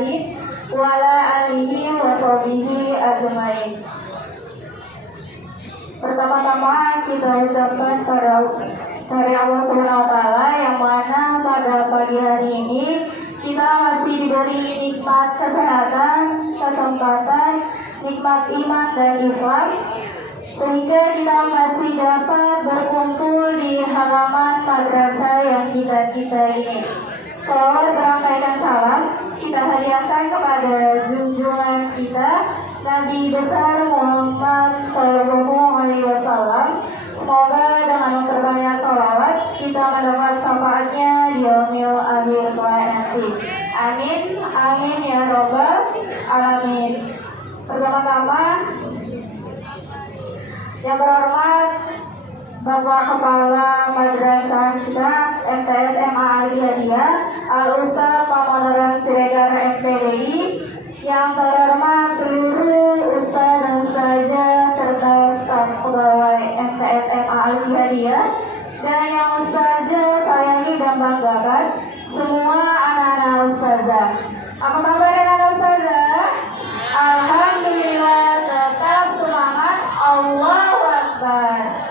Muhammadin wa ala alihi wa sahbihi ajmain. Pertama-tama kita ucapkan pada Allah Subhanahu wa Ta'ala yang mana pada pagi hari ini kita masih diberi nikmat kesehatan, kesempatan, nikmat iman dan Islam, sehingga kita masih dapat berkumpul di halaman madrasah yang kita cintai ini. Salawat berangkaikan salam kita hadiahkan kepada junjungan kita Nabi besar Muhammad Sallallahu Alaihi Wasallam. Semoga dengan memperbanyak salawat kita mendapat syafaatnya di yaumil akhir kelak nanti. Amin, amin ya robbal alamin. Pertama-tama yang terhormat Bapak Kepala Madrasah kita MTS MA Al-Hidayah Al-Ustaz Pamoneran Siregar MPDI, yang terhormat seluruh ustaz dan ustazah serta staf pegawai MTS MA Al-Hidayah, dan yang ustazah sayangi dan banggakan semua anak-anak ustazah. Apa kabar anak-anak ustazah? Alhamdulillah, tetap semangat. Allahu Akbar.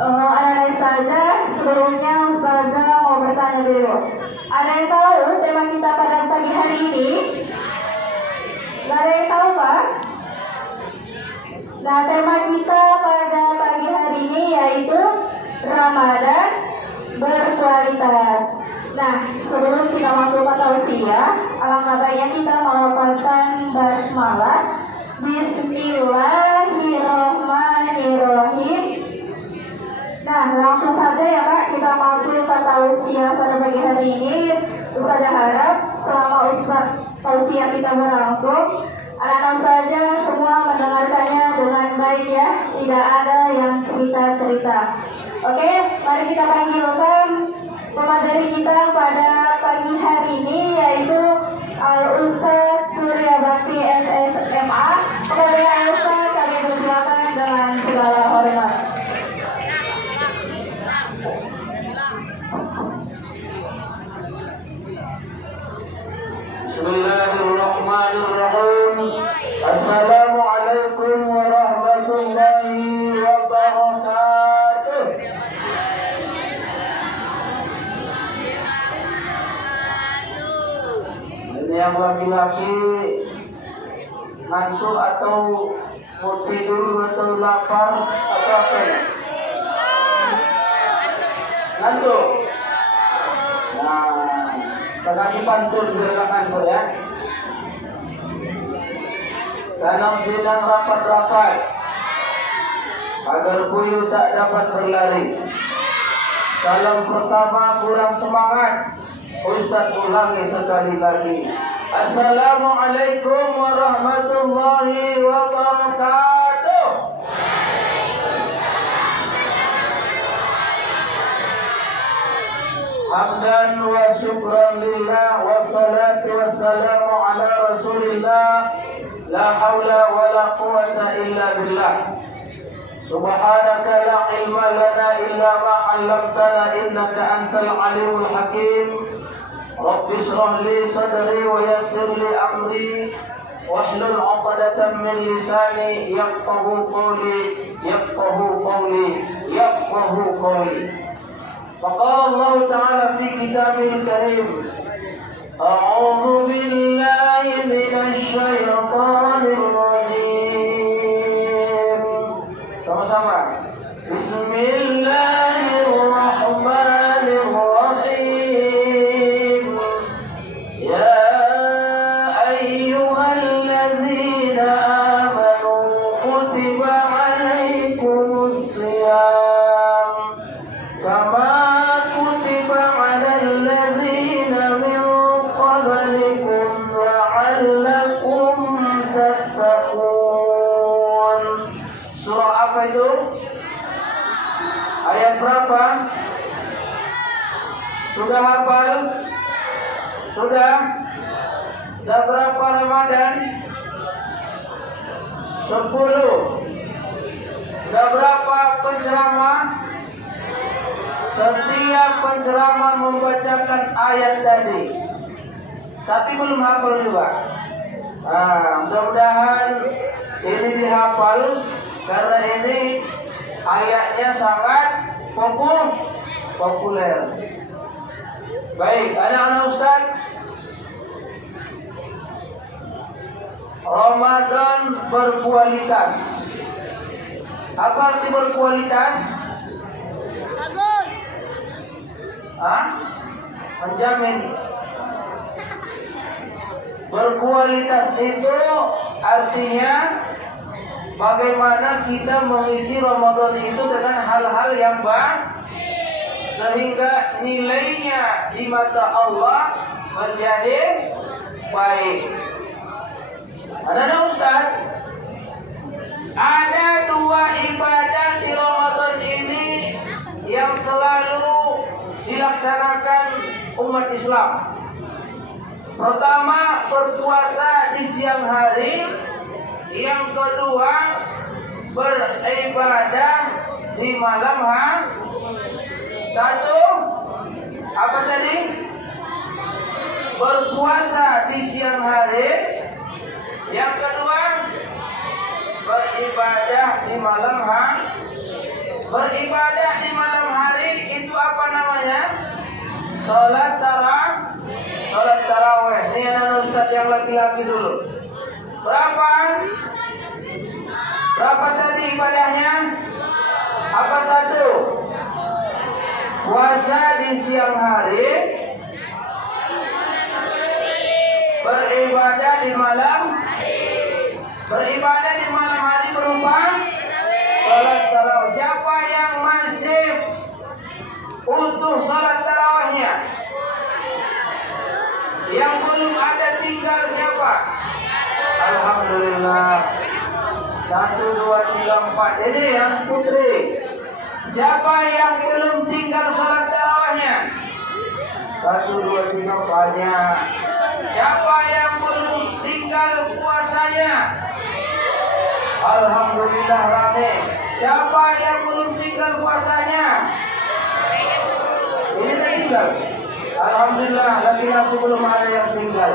Anak-anak ustazah, sebelumnya ustazah mau bertanya dulu. Ada yang tahu tema kita pada pagi hari ini? Gak ada yang tahu, Pak? Nah, tema kita pada pagi hari ini yaitu Ramadan berkualitas. Nah, sebelum kita masuk ke tausiah, alangkah baiknya kita melafalkan basmalah. Bismillahirrahmanirrahim. Nah, langsung saja ya Pak, kita masuk ke tausiah pada pagi hari ini. Ustazah harap selama tausiah kita berlangsung, anak-anak saja semua mendengarkannya dengan baik ya, tidak ada yang cerita-cerita. Oke, mari kita panggilkan pemateri kita pada pagi hari ini, yaitu Al-Ustaz Surya Bakti SSMA. Kepada Al-Ustaz kami persilakan dengan segala hormat. Bismillahirrahmanirrahim. Assalamualaikum warahmatullahi wabarakatuh. Ini yang laki-laki ngantuk atau mau tidur atau lapar atau apa? Ngantuk. Nah, kita kasih pantun gerakan tuh ya. Tanam bidang rapat-rapat agar puyuh tak dapat berlari. Salam pertama kurang semangat, Ustaz ulangi sekali lagi. Assalamualaikum warahmatullahi wabarakatuh. Hamdan wa syukran lillah wa salatu wa salamu ala rasulillah. La hawla wa la quwwata illa billah. Subhanaka la ilma lana illa ma 'allamtana innaka antal alimul hakim. Rabbi shrah li sadri wa yassir li amri wahlul 'uqdatam min lisani yafqahu qawli. Faqala Allah Ta'ala fi kitabil karim, A'udzu billahi minasy syaithanir rajim. Sama-sama. Bismillahirrahmanirrahim. Ya ayyuhalladzina amanu kutiba 'alaikumus shiyam kama kutiba 'alal ladzina min qablikum la'allakum tattaqun. Surah apa itu? Ayat berapa? Sudah hafal? Sudah? Sudah berapa Ramadan? 10. Sudah berapa penceramah? Setiap penceramah membacakan ayat tadi. tapi belum hafal juga. Nah, mudah-mudahan ini dihafal karena ini ayatnya sangat populer. Baik, anak-anak Ustaz, Ramadan berkualitas. Apa arti berkualitas? Bagus. Menjamin. Berkualitas itu artinya bagaimana kita mengisi Ramadan itu dengan hal-hal yang baik sehingga nilainya di mata Allah menjadi baik. Ada Ustaz, ada dua ibadah di Ramadan ini yang selalu dilaksanakan umat Islam. Pertama, berpuasa di siang hari. Yang kedua, beribadah di malam hari. Satu, apa tadi? Berpuasa di siang hari. Yang kedua, beribadah di malam hari. Beribadah di malam hari itu apa namanya? Salat tarawih. Ini anak Ustaz yang laki-laki dulu. Berapa tadi ibadahnya? Apa satu? Puasa di siang hari, beribadah di malam. Beribadah di malam hari berupa salat tarawih. Siapa yang masih utuh salat tarawihnya? Yang belum ada tinggal siapa? Alhamdulillah. 1, 2, 3, 4. Ini yang putri. Siapa yang belum tinggal salat tarawihnya? 1, 2, 3, 4-nya. Siapa yang belum tinggal puasanya? Alhamdulillah rame. Siapa yang belum tinggal puasanya? Ini tinggal. Alhamdulillah laki-laki belum ada yang tinggal.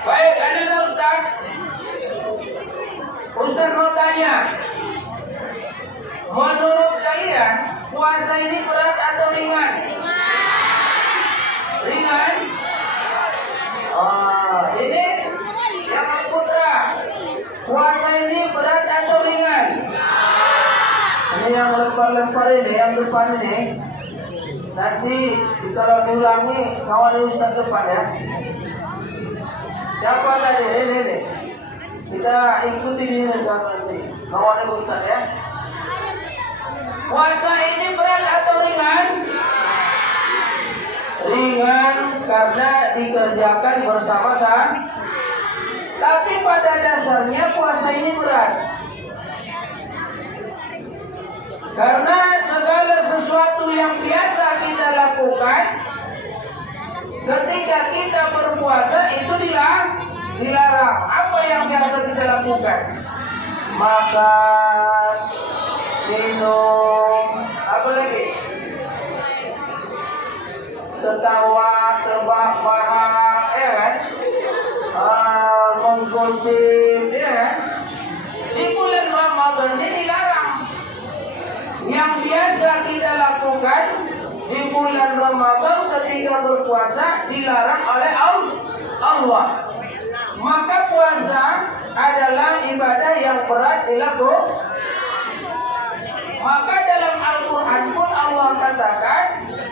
Baik, ada Ustaz. Ustaz mau tanya, menurut kalian puasa ini berat atau ringan? Ringan? Ini yang putra, puasa ini berat atau ringan? Ini yang lempar-lempar ini, yang depan ini. Nanti kalau diulangi kawan Ustaz depan ya. Siapa tadi? Ini. Kita ikuti ini nanti. Kawan Ustaz ya. Puasa ini berat atau ringan? Ringan karena dikerjakan bersama-sama. Tapi pada dasarnya puasa ini berat. Karena segala sesuatu yang biasa kita lakukan ketika kita berpuasa itu dilarang. Apa yang biasa kita lakukan? Makan, minum, apa lagi? Tertawa, terbahak-bahak, ya kan? Menggosip, ya kan? Di bulan Ramadan ini dilarang. Yang biasa kita lakukan di bulan Ramadan ketika berpuasa dilarang oleh Allah. Maka puasa adalah ibadah yang berat dilakukan. Maka dalam Al-Quran pun Allah katakan,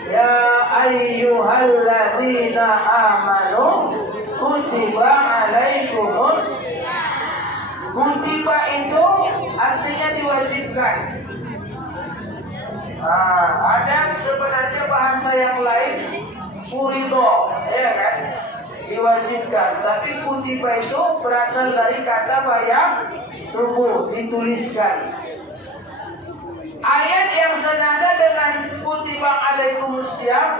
ya ayyuhalladzina amanu kutiba alaikumus. Kutiba itu artinya diwajibkan. Ada sebenarnya bahasa yang lain furido, ya kan? Diwajibkan. Tapi kutiba itu berasal dari kata bayang tubuh, dituliskan. Ayat yang senada dengan kutiba alaikumusiyam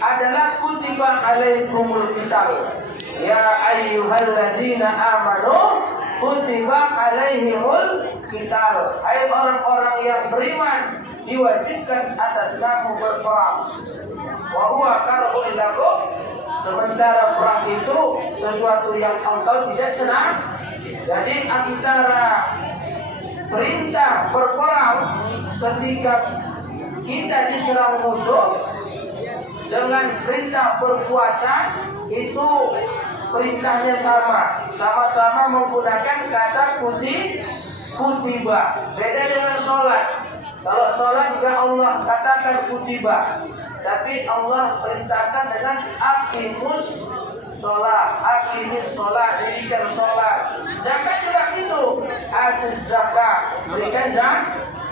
adalah kutiba alaikumul qital. Ya ayyuhalladzina amanu kutiba alaihimul qital. Hai orang-orang yang beriman, diwajibkan atas kamu berperang. Wa huwa karhun lakum, Sementara perang itu sesuatu yang engkau tidak senang. Jadi antara perintah berperang ketika kita diserang musuh dengan perintah berpuasa itu perintahnya sama-sama menggunakan kata kutiba. Beda dengan sholat. Kalau sholat juga Allah katakan kutiba, tapi Allah perintahkan dengan aqimus sholat, dirikan sholat. Zakat juga itu, atuz zakat, berikan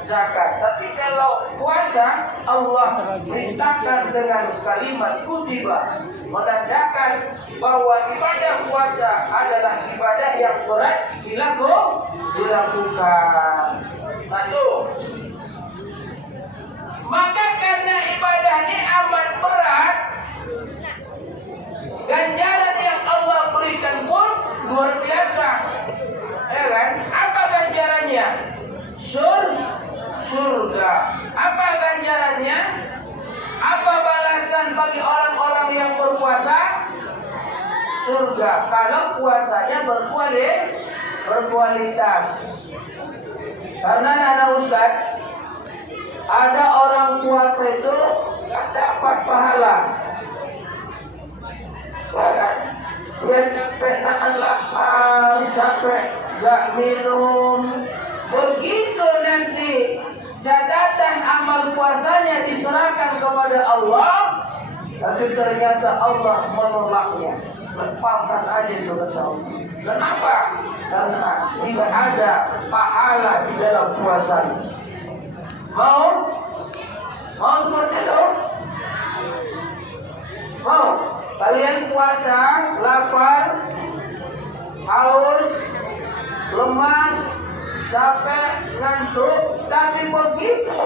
zakat. Tapi kalau puasa Allah perintahkan dengan kalimat kutiba, menandakan bahwa ibadah puasa adalah ibadah yang berat dilakukan. Satu. Maka karena ibadah ini amat berat, ganjaran yang Allah berikan pun luar biasa. Kan? Apa ganjarannya? Surga. Apa ganjarannya? Apa balasan bagi orang-orang yang berpuasa? Surga. Kalau puasanya berkualitas. Karena anak Ustaz, ada orang puasa itu tak dapat pahala. Dia capek nahan lapar, capek gak minum. Begitu nanti catatan amal puasanya diserahkan kepada Allah, tapi ternyata Allah menolaknya. Lepaskan aja itu kata Allah. Kenapa? Karena tidak ada pahala di dalam puasanya. Mau seperti itu? Mau? Kalian puasa, lapar, haus, lemas, capek, ngantuk, tapi begitu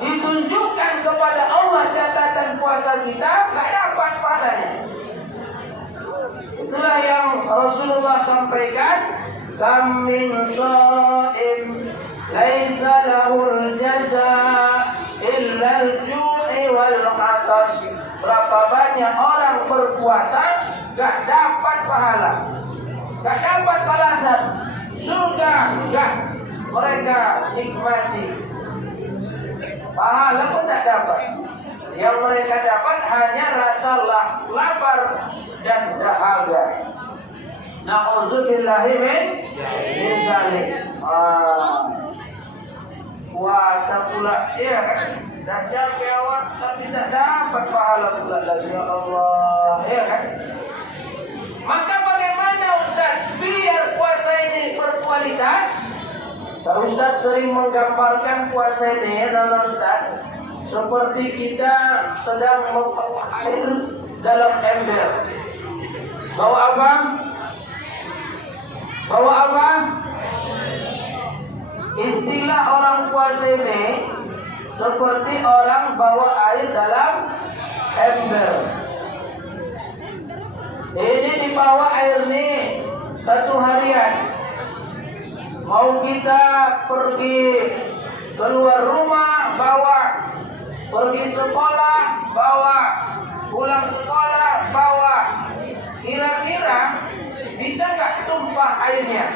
ditunjukkan kepada Allah catatan puasa kita, gak dapat pahalanya. Itulah yang Rasulullah sampaikan, kam min sha'im laisa lahul jaza illa al-ju'i wal 'atash. Berapa banyak orang berpuasa gak dapat pahala, gak dapat balasan, surga gak mereka nikmati, pahala pun tak dapat. Yang mereka dapat hanya rasa lapar dan dahaga. Na'udzubillahi min dzalik. Puasa pula ya kan, dan capek awak tapi tak dapat pahala pula lagi, ya Allah, ya kan. Maka bagaimana Ustaz biar puasa ini berkualitas? Ustaz sering menggambarkan puasa ini, Nana Ustaz, seperti kita sedang membawa air dalam ember. Bawa apa? Istilah orang puasa ini seperti orang bawa air dalam ember. Ini dibawa air ini satu harian. Mau kita pergi keluar rumah, bawa. Pergi sekolah, bawa. Pulang sekolah, bawa. Kira-kira bisa nggak tumpah airnya?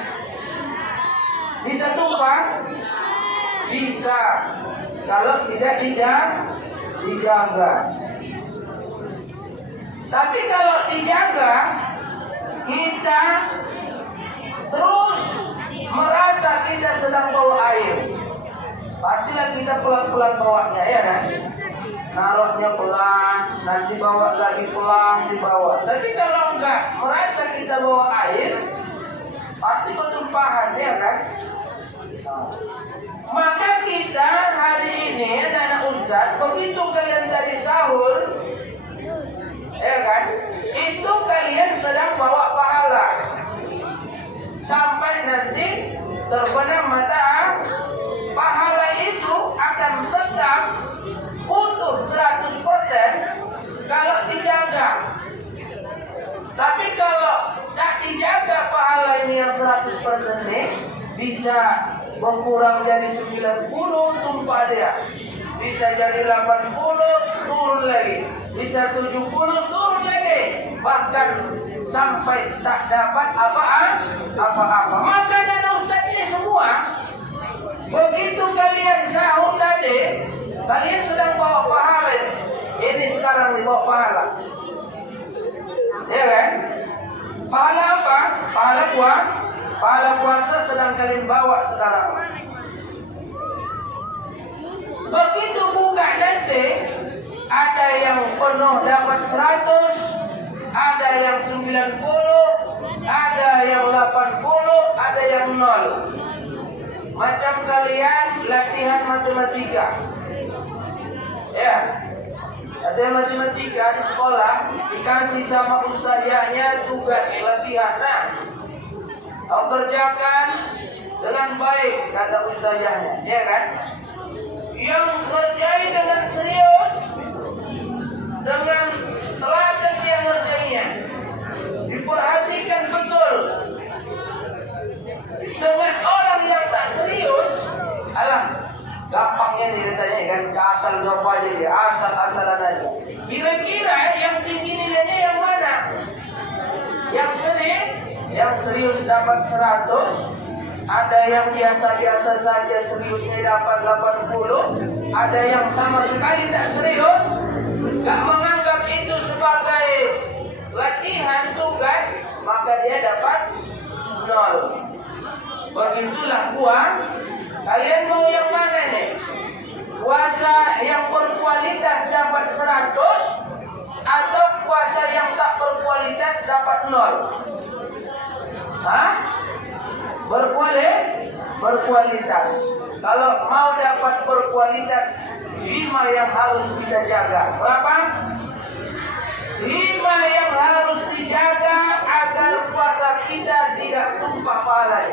Bisa tumpah? Bisa. Kalau tidak dijaga. Tapi kalau dijaga, kita terus merasa kita sedang bawa air. Pastilah kita pelan-pelan bawanya, ya kan? Naruhnya pelan, nanti bawa lagi pelan dibawa. Tapi kalau enggak merasa kita bawa air, pasti bertumpahan, ya kan? Maka kita hari ini, anak Ustaz, begitu kalian dari sahur, ya kan? Itu kalian sedang bawa pahala. Sampai nanti terbenam mata, pahala itu akan tetap utuh 100% kalau dijaga. Tapi kalau tak dijaga, pahala ini yang 100% ini bisa berkurang dari 90 tumpah dia. bisa jadi 80 turun lagi, bisa 70 turun lagi, bahkan sampai tak dapat apa-apa. Makanya ada ustaz ini semua, begitu kalian sahur tadi, kalian sedang bawa pahala. Ini sekarang dibawa pahala, ya kan? Pahala apa? Pahala puasa sedang kalian bawa sekarang. Begitu buka nanti, ada yang penuh dapat 100, ada yang 90, ada yang 80, ada yang 0. Macam kalian latihan matematika. Ya, ada matematika di sekolah, dikasih sama ustazahnya tugas latihan. Nah, kau kerjakan dengan baik, kata ustazahnya, ya kan? Yang kerjain dengan serius, dengan telaten dia ngerjainnya, diperhatikan betul. Dengan orang yang tak serius, gampangnya ditanya kan, asal berapa aja dia, asal-asalan aja. Kira-kira yang tinggi nilainya yang mana? Yang serius dapat 100. Ada yang biasa-biasa saja seriusnya dapat 80. Ada yang sama sekali tak serius, gak menganggap itu sebagai latihan tugas, maka dia dapat 0. Begitulah puan. Kalian mau yang mana nih? Puasa yang berkualitas dapat 100 atau puasa yang tak berkualitas dapat 0? Hah? Berkualitas. Kalau mau dapat berkualitas, 5 yang harus kita jaga. Berapa? 5 yang harus dijaga agar puasa kita tidak tumpah pahala,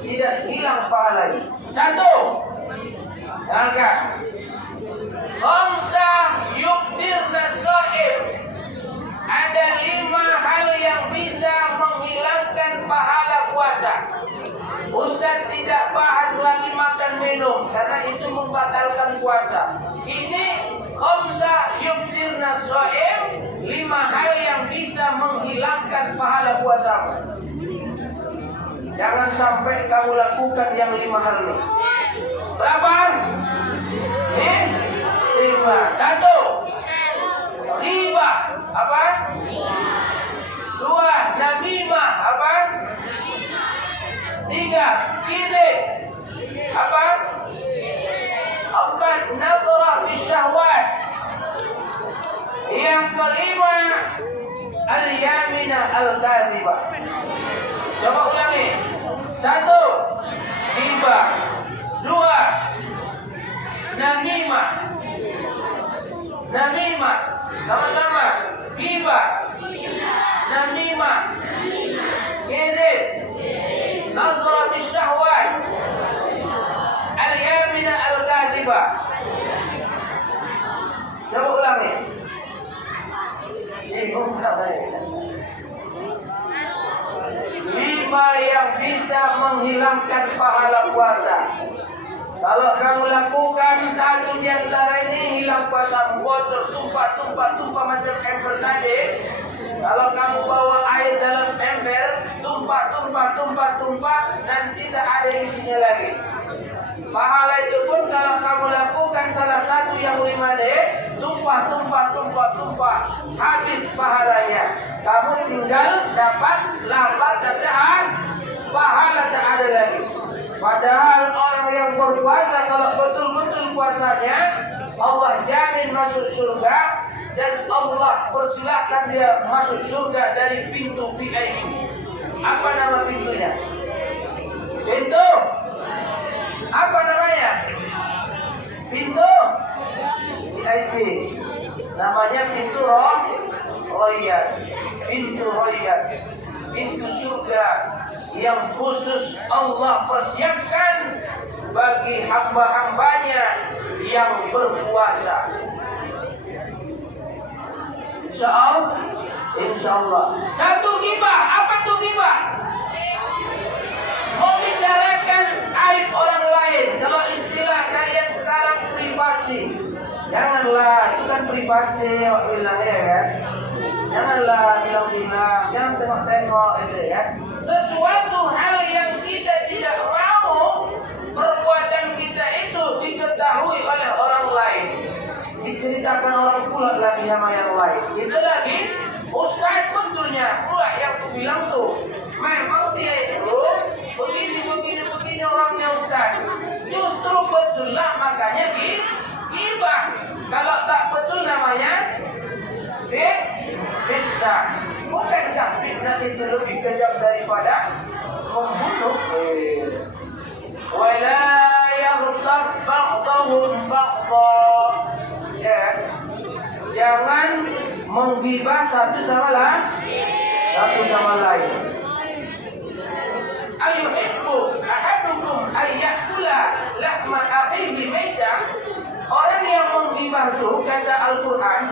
tidak hilang pahala. 1. Angkat. Khamsa yuktirna shaim. Ada 5 hal yang bisa menghilangkan pahala puasa. Ustaz tidak bahas lagi makan minum karena itu membatalkan puasa. Ini khamsa yuktirna shaim, 5 hal yang bisa menghilangkan pahala puasa. Jangan sampai kamu lakukan yang 5 hal ini. Berapa? 5. 1. Riba. Apa? 2. Namimah. Apa? 3. Kidib. Apa? 4. Nazarah bisyahwat. Yang kelima, al-yaminah al-kadhibah. Coba ulangi. 1. Riba. 2. Namimah. Sama-sama. Riba. Namimah. Kidib. Nazarah bisyahwat. Al-yaminah al-kadhibah. Coba ulangi. Lima yang bisa menghilangkan pahala puasa. Kalau kamu lakukan satu di antara ini, hilang puasa. Bocor, tumpah macam ember tadi. Kalau kamu bawa air dalam ember, tumpah, dan tidak ada isinya lagi. Pahala itu pun kalau kamu lakukan salah satu yang 5 deh, tumpah, habis pahalanya. Kamu tinggal dapat lapar dan pahala tak ada lagi. Padahal orang yang berpuasa kalau betul-betul puasanya, Allah jamin masuk surga dan Allah persilahkan dia masuk surga dari pintu VIP. Apa nama pintunya? Pintu apa namanya? Pintu VIP. Namanya pintu Royal. Pintu Royal. Pintu surga yang khusus Allah persiapkan bagi hamba-hambanya yang berpuasa. Insyaallah. 1 ghibah. Apa tuh ghibah? Membicarakan aib orang lain. Kalau istilah kalian sekarang privasi. Janganlah, itu kan privasi bilang ya kan. Janganlah bilang-bilang, jangan tengok-tengok itu ya. Sesuatu hal yang kita tidak mau perbuatan kita itu diketahui oleh orang lain, diceritakan orang pula lagi sama yang lain. Itu lagi Ustaz betulnya pula yang aku bilang tuh, memang dia itu begini orangnya Ustaz. Justru betul lah, makanya gibah. Kalau tak betul namanya fitnah. Bukankah fitnah itu lebih kejam daripada membunuh? Wala yaghtab ba'dhum ba'dha. Ya. Jangan menggibah satu sama lain. Ayuhibbu ahadukum ayyakula lahma akhihi maitah. Orang yang menggibah itu kata Al-Quran,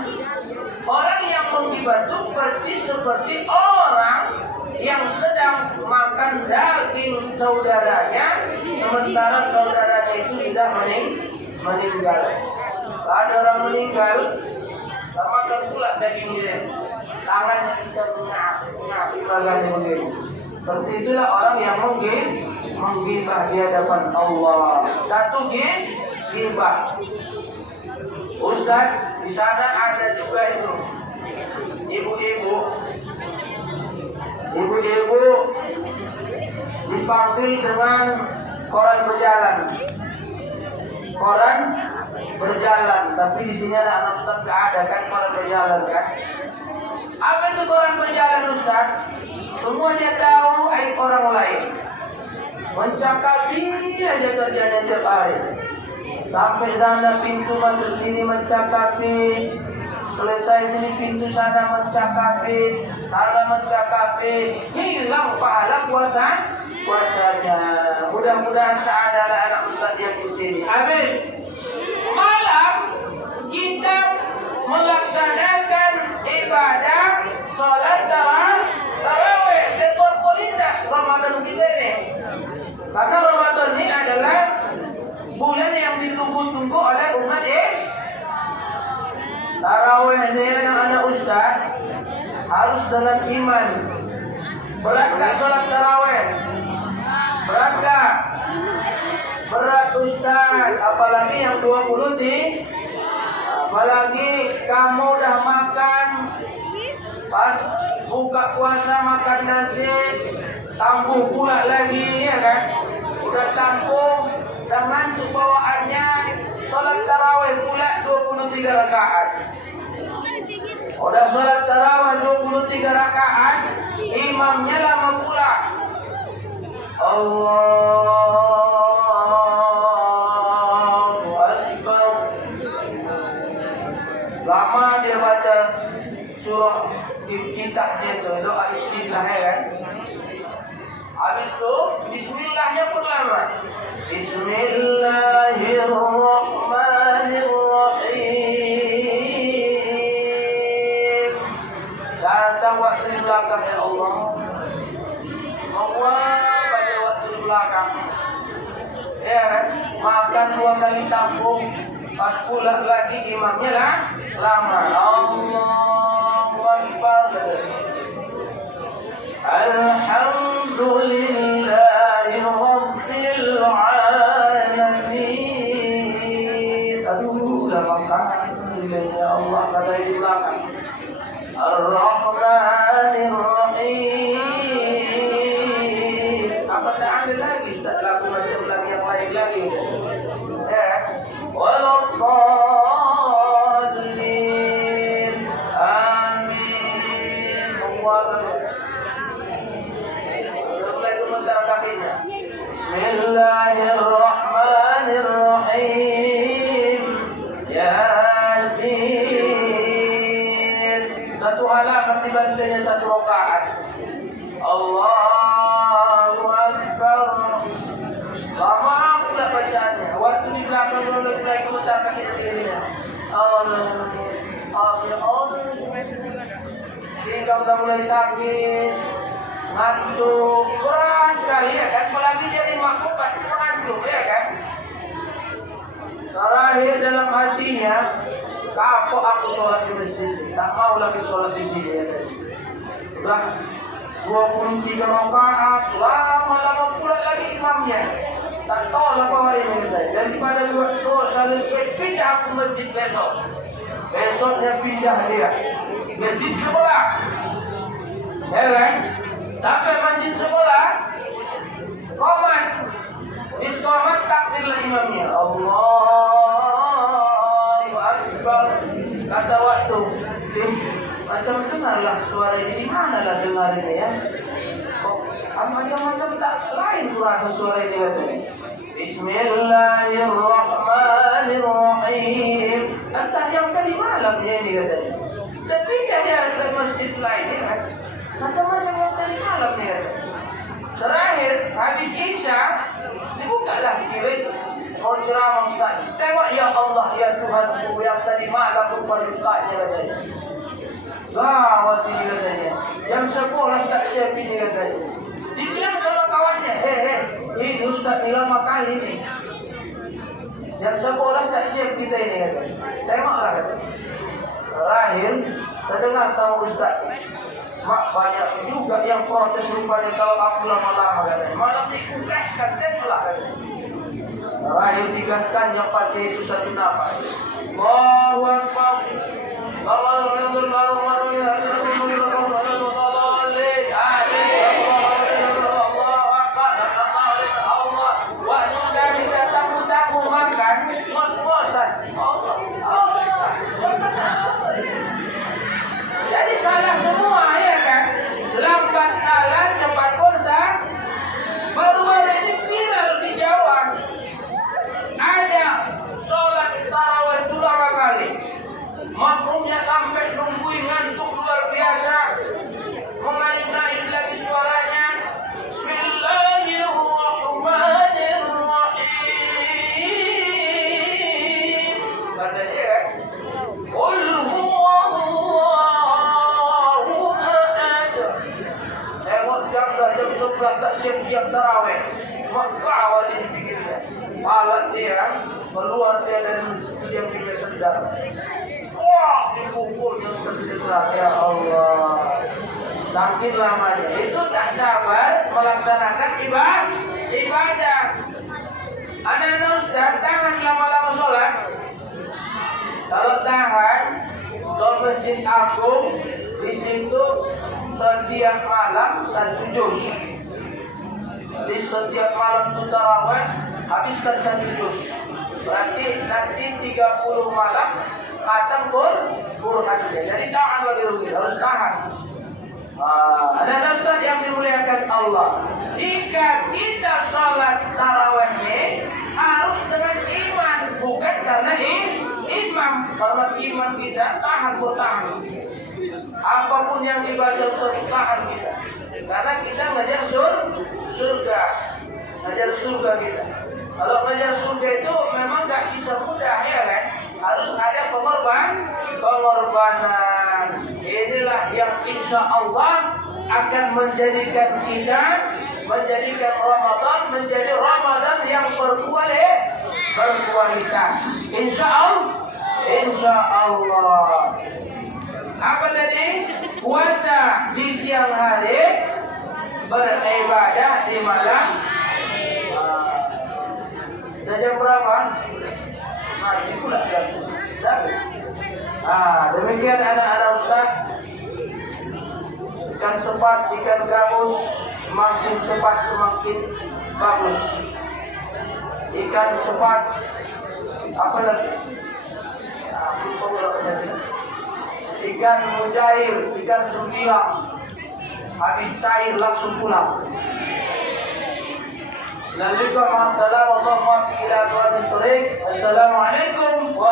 orang yang menggibah itu seperti orang yang sedang makan daging saudaranya, sementara saudaranya itu sudah meninggal. Ada orang meninggal, makan pula dagingnya, tangannya bisa mengapikannya begini. Seperti itulah orang yang menggibah di hadapan Allah. Satu gibah. Ustaz, di sana ada juga itu ibu-ibu dipanggil dengan koran berjalan, tapi di sini ada anak Ustaz nggak ada kan koran berjalan kan? Apa itu koran berjalan Ustaz? Semuanya tahu aib orang lain, mencakapi aja kerjanya tiap hari. Sampai sana pintu masuk sini mencakapi, selesai sini pintu sana mencakapi, sana mencakapi, hilang pahala puasanya. Mudah-mudahan tak ada anak Ustaz yang di sini. Amin. Malam kita melaksanakan ibadah sholat tarawih dan berkualitas Ramadan kita ini. Karena Ramadan ini adalah bulan yang ditunggu-tunggu oleh umat tarawih ini anak-anak Ustaz harus dengan iman. Berat tak sholat tarawih? Berat tak? Berat Ustaz, apalagi yang 20 apalagi kamu dah makan pas buka puasa makan nasi, tampung pula lagi ya kan? Udah tampung, dan ngantuk bawaannya, sholat tarawih pula 23 rakaat. Udah sholat tarawih 23 rakaat, imamnya lama pula. Allahu Akbar. Lama dia baca surah Iftitahnya itu, doa Iftitah ya kan? Habis itu bismillahnya pun lama. Bismillahirrahmanirrahim. Datang waktu di belakang ya Allah. Allah pada waktu di belakang. Ya kan? Makan 2 kali tampung. Pas pulang lagi imamnya lah lama. Allahu Akbar. Alhamdulillahi Rabbil Alamin. Aduh, udah makan. Ya Allah, kata di belakang. Ar-Rahmanir Rahim. Apa tak ada lagi? Tak laku macam lagi yang lain lagi. Ya. Wal-Dhalin. Amin. Allah. Bismillahirrahmanirrahim. Yasin. Satu halaman dibacanya 1 rakaat. Allahu Akbar. Lama pula bacaannya. Waktu di belakang dulu mulai kemudian dirinya. Allah. Hingga sudah mulai sakit, ngantuk, berat kali ya kan. Apalagi jadi makmum pasti mengantuk ya kan. terakhir dalam hatinya, kapok aku sholat di masjid, tak mau lagi sholat di sini ya. Sudah 23 rakaat, lama-lama pula lagi imamnya. Tak tahu apa hari ini saya. Daripada buat dosa lebih pindah aku masjid besok. Besoknya pindah dia. Masjid sebelah. Ya kan? Sampai masjid sebelah. Qomat. Istiqamat takbir imamnya. Allahu Akbar. Kata waktu. Macam dengarlah suara ini. Manalah dengar ini ya. Macam-macam tak lain kurasa suara ini katanya. Bismillahirrahmanirrahim. Entah yang kali malamnya ini katanya. Ketika dia ke masjid lain ya, macam-macam yang kali malamnya katanya. Terakhir habis Isya dibukalah spirit. Mau ceramah Ustaz. Tengok ya Allah ya Tuhanku yang tadi malam berpalukanya katanya. Gawat ini katanya. Yang sekolah tak siap ini katanya. Dibilang sama kawannya, ini Ustaz ini lama kali nih. Yang sekolah tak siap kita ini katanya. Tengoklah katanya. Terakhir, terdengar sama Ustaz. Mak banyak juga yang protes rupanya kalau aku lama-lama katanya. Malam dikupreskan, tengoklah katanya. Terakhir digaskan yang pakai itu satu nafas. Allahu Akbar. Jadi salah semua ya kan. Lambat salah, cepat bosan. Baru ini viral di Jawa. Ada sholat tarawih itu lama kali. Makmumnya sampai nungguin ngantuk luar biasa. Mengayu-ngayu lagi suaranya. Bismillahirrahmanirrahim. Kata dia, Qul huwallahu ahad. Tengok jam 11 tak siap-siap tarawih. Maka awal ini pikirnya. Alat dia keluar dia dan dia pikir sedang. Wah, dipukul yang terdekat ya Allah. Saking lamanya itu tak sabar melaksanakan ibadah. Anak-anak Ustaz, tahan lama-lama sholat. Kalau tahan, ke Masjid Agung di situ setiap malam 1 juz. Di setiap malam tarawih habiskan 1 juz. Berarti nanti 30 malam khatam Quran. Jadi tahan wali rugi, harus tahan. Ada Ustaz yang dimuliakan Allah. Jika kita sholat tarawih ini harus dengan iman, bukan karena imam. Karena iman kita tahan bertahan. Apapun yang dibaca tahan kita. Karena kita ngajar surga, ngajar surga kita. Kalau ngajar surga itu memang nggak bisa mudah ya kan? Harus ada pengorbanan. Inilah yang insya Allah akan menjadikan kita, menjadikan Ramadan menjadi Ramadan yang berkualitas. Insya Allah. Apa tadi? Puasa di siang hari, beribadah di malam. Jam berapa? Mati pula jam. Demikian anak-anak Ustaz. Ikan sepat, ikan gabus, semakin cepat semakin bagus. Ikan sepat, apa lagi? Ikan mujair, ikan sembilang, habis cair langsung pulang. Assalamualaikum warahmatullahi wabarakatuh.